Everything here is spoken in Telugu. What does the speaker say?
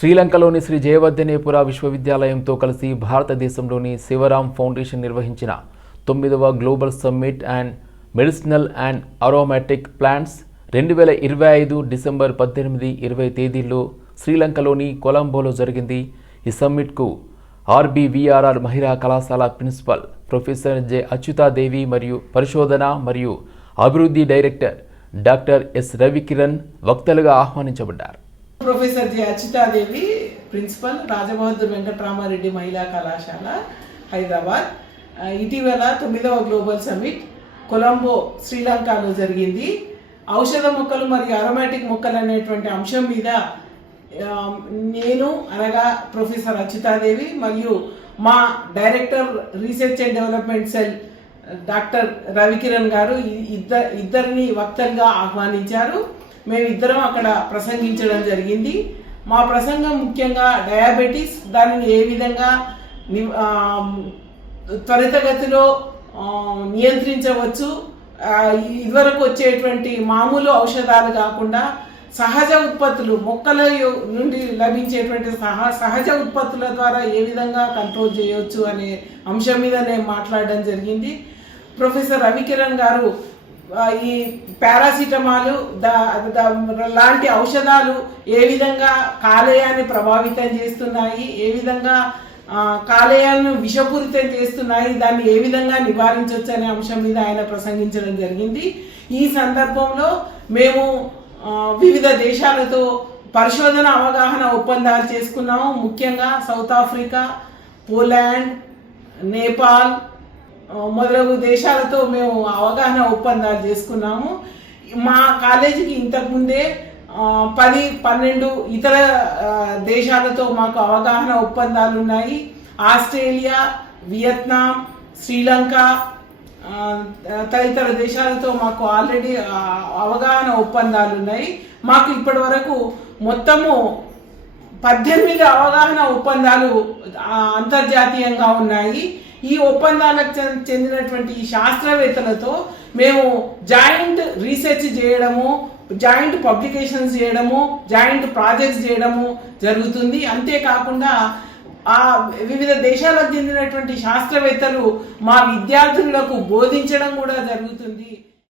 శ్రీలంకలోని శ్రీ జయవర్ధనేపుర విశ్వవిద్యాలయంతో కలిసి భారతదేశంలోని శివరాం ఫౌండేషన్ నిర్వహించిన 9వ global summit and medicinal and aromatic plants 2025 December 18-20 తేదీల్లో శ్రీలంకలోని కొలంబోలో జరిగింది. ఈ సమ్మిట్కు ఆర్బీవీఆర్ఆర్ మహిళా కళాశాల ప్రిన్సిపల్ ప్రొఫెసర్ జె అచ్యుతాదేవి మరియు పరిశోధన మరియు అభివృద్ధి డైరెక్టర్ డాక్టర్ ఎస్ రవికిరణ్ వక్తలుగా ఆహ్వానించబడ్డారు. Professor J Achyutadevi, principal, Rajabahadur Venkatramareddy మహిళా కళాశాల, హైదరాబాద్. ఇటీవల 9వ గ్లోబల్ సమ్మిట్ కొలంబో, శ్రీలంకలో జరిగింది. ఔషధ మొక్కలు మరియు అరోమాటిక్ మొక్కలు అనేటువంటి అంశం మీద నేను అనగా ప్రొఫెసర్ అచ్యుతాదేవి మరియు మా director research and development cell doctor Ravikiran గారు ఇద్దరిని వక్తలుగా ఆహ్వానించారు. మేమిద్దరం అక్కడ ప్రసంగించడం జరిగింది. మా ప్రసంగం ముఖ్యంగా డయాబెటీస్, దానిని ఏ విధంగా త్వరితగతిలో నియంత్రించవచ్చు, ఇదివరకు వచ్చేటువంటి మామూలు ఔషధాలు కాకుండా సహజ ఉత్పత్తులు, మొక్కల నుండి లభించేటువంటి సహజ ఉత్పత్తుల ద్వారా ఏ విధంగా కంట్రోల్ చేయవచ్చు అనే అంశం మీద నేను మాట్లాడడం జరిగింది. ప్రొఫెసర్ రవికిరణ్ గారు ఈ పారాసిటమాల్ లాంటి ఔషధాలు ఏ విధంగా కాలేయాన్ని ప్రభావితం చేస్తున్నాయి, ఏ విధంగా కాలేయాలను విషపూరితం చేస్తున్నాయి, దాన్ని ఏ విధంగా నివారించవచ్చు అనే అంశం మీద ఆయన ప్రసంగించడం జరిగింది. ఈ సందర్భంలో మేము వివిధ దేశాలతో పరిశోధన అవగాహన ఒప్పందాలు చేసుకున్నాము. ముఖ్యంగా సౌత్ ఆఫ్రికా, పోలాండ్, నేపాల్ మొదలగు దేశాలతో మేము అవగాహన ఒప్పందాలు చేసుకున్నాము. మా కాలేజీకి ఇంతకుముందే 10-12 ఇతర దేశాలతో మాకు అవగాహన ఒప్పందాలు ఉన్నాయి. ఆస్ట్రేలియా, వియత్నాం, శ్రీలంక తదితర దేశాలతో మాకు ఆల్రెడీ అవగాహన ఒప్పందాలు ఉన్నాయి. మాకు ఇప్పటి వరకు మొత్తము 18 అవగాహన ఒప్పందాలు అంతర్జాతీయంగా ఉన్నాయి. ఈ ఒప్పందాలకు చెందినటువంటి శాస్త్రవేత్తలతో మేము జాయింట్ రీసెర్చ్ చేయడము, జాయింట్ పబ్లికేషన్స్ చేయడము, జాయింట్ ప్రాజెక్ట్స్ చేయడము జరుగుతుంది. అంతేకాకుండా వివిధ దేశాలకు చెందినటువంటి శాస్త్రవేత్తలు మా విద్యార్థులకు బోధించడం కూడా జరుగుతుంది.